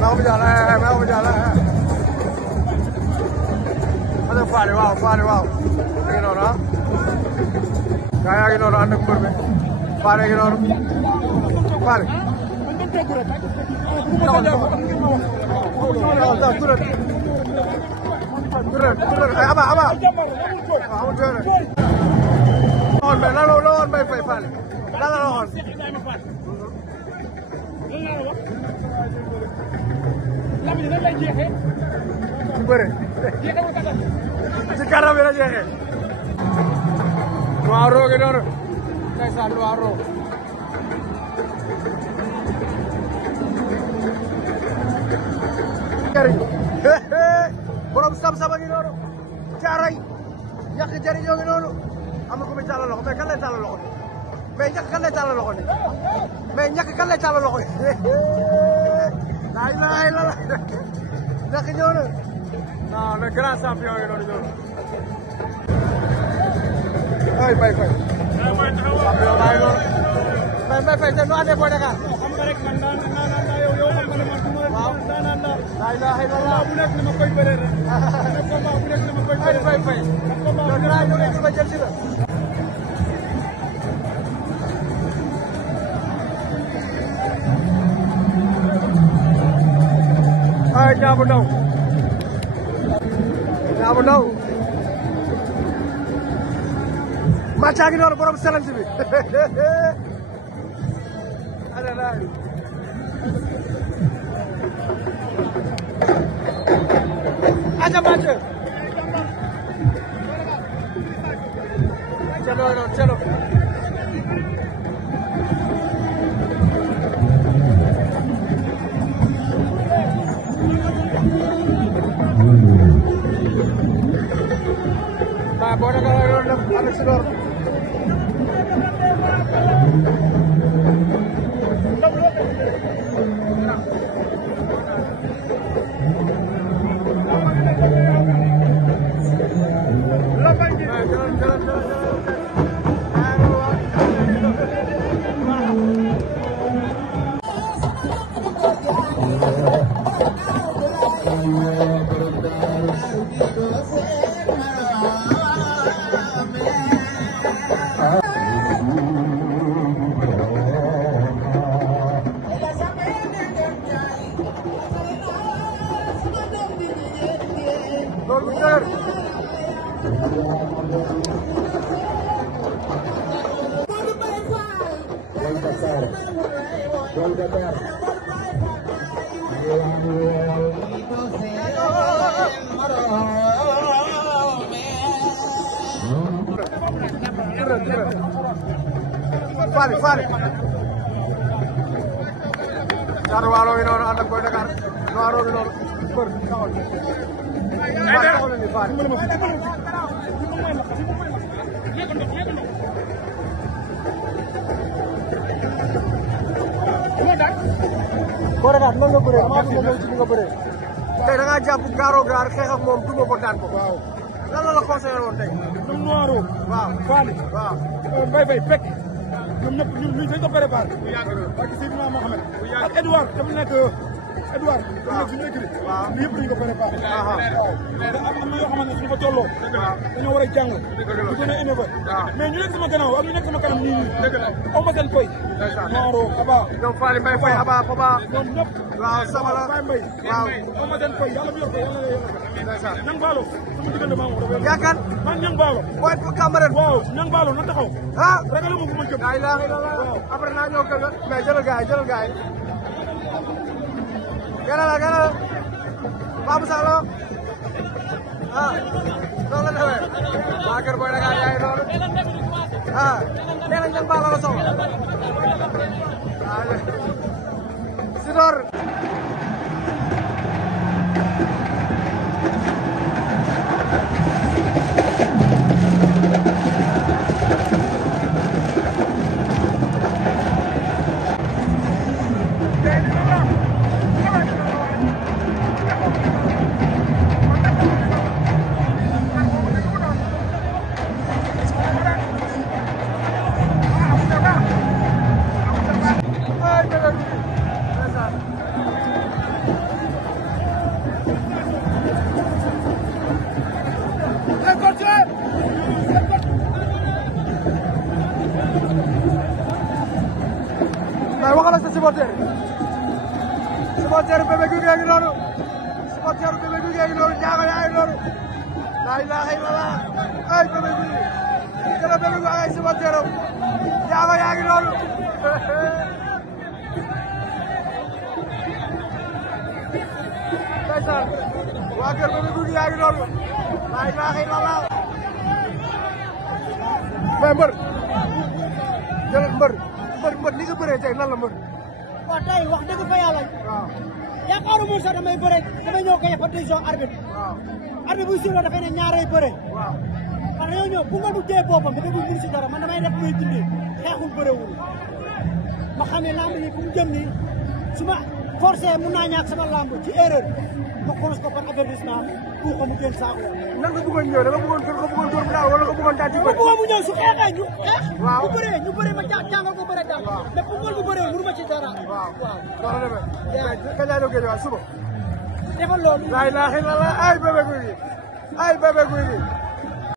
maa ko jàll maa ko jàll ma ne Fally waaw Fally waaw mi ngi noonu ah gaa yaa ngi noonu ànd ak mbër mi Fally ngi noonu Fally ay aba aba amul doole on mais lan la woon Mbaye Faye Fally lan la waxoon ci bëre ci kanam bi la jeexee Noiro gi noonu ndeysaan Noiro jariñ borom sam-sama ngi noonu caaray ñàkk jariñoo ngi noonu am na ku muy tàllal loxo mais kan lay tàllal loxo ni mais ñàkk kan lay tàllal loxo ni mais ñàkk kan lay tàllal loxo ni laay laay la ñàkk ñëw na non le grand champion ngi noonu ñëw na ay Mbaye Faye champion baa ngi noonu mais Mbaye Faye te nu andee Boy Dakar xam nga rek man daan yow xam nga ne man waaw daan la ilaha illallah bu nekk dama koy bëree rek combat bu nekk dama koy ay Mbaye Faye yow dinaa ñëw léegi ba jël si la ay Niang bu Ndaw Niang bu Ndaw Macha ngi noonu borom selansi bi alalaay aja Macha chalo Nah, Boy Dakar lagi ada Alex Sidor. Fally Noiro gi noonu ànd ak Boy Dakar Noiro gi noonu bër taxawal ni Fally Boy Dakar mën nga bëree maa ngi ñëw ci li nga bëree tey da ngaa jàpp gaaro gaar xeex ak moom duma ko daan ko waaw lan la la conseillé woon tey ñoom Noiro waaw Fally waaw Mbaye Faye fekk ñoom ñëpp ñun dañ ko préparé parce que Seydina Mohamed ak Edouard dafa nekk Edouard dafa nekk suñu écrit ñu yëpp dañ ko préparé waaw am na yoo xamante ne suñu ko tolloo dañoo war a jàng ñu gën a innové mais ñu nekk sama gannaaw ak ñu nekk sama kanam nii aw ma seen koy Noiro Aba ñoom Fally Mbaye Faye Aba Papa ñoom ñëpp waaw Sabala Baye Mbaye waaw aw ma seen koy yàlla mu yor ko yàlla Niang Ballo sama diggante maa ngi ko yaakaar man Niang Ballo booy Cambérène waaw Niang Ballo na taxaw ah ragalu ma fu ma jëm la ilaha illallah après naa ñëw kër ga mais jëlal gaay gana la Babou Salo ah noonu la demee waa kër Boy Dakar yaay loolu ah nee na Niang Ballo la soxla Sidor supporter Bébé Gouy Gui ngi noonu supporter Bébé Gouy Gui ngi noonu Ndiago yaa ngi noonu la ilaha illallah ay Bébé Gouy Gui gën a Bébé Gouy Gui ay supporter am Ndiago yaa ngi noonu ndeysaan waa kër Bébé Gouy Gui yaa ngi noonu la ilaha illallah mais mbër jël mbër li nga bëree tey lan la mbër waaw tey wax dëgg fa yàlla waaw yaakaaru moom sax damay bëre damay ñëw koy fa décision arbitre waaw arbitre buy suivre dafay ne ñaaray bëre waaw parce que ñëw bu nga du téye boppam dafa mun si dara man damay def muy dindi xeexul bërewul ma xam ne lamb yi fu mu jëm nii su ma forcé mun naa ñàkk sama lamb ci erreur ma cons ko par avertissement pour ko mu jël saako nan nga bëggoon ñëw da nga bëggoon dóor mu daal wala nga bëggoon daal ci ma bëggoon mu ñëw su xeexee ñu xeex waaw ñu bëree ma jàngal ko bëre daal mais pour mu bëree mënu ma ci dara waaw wala demee kañ laa doon géej waaw suba defal loolu la ilaha illallah ay Bébé Gouy Gui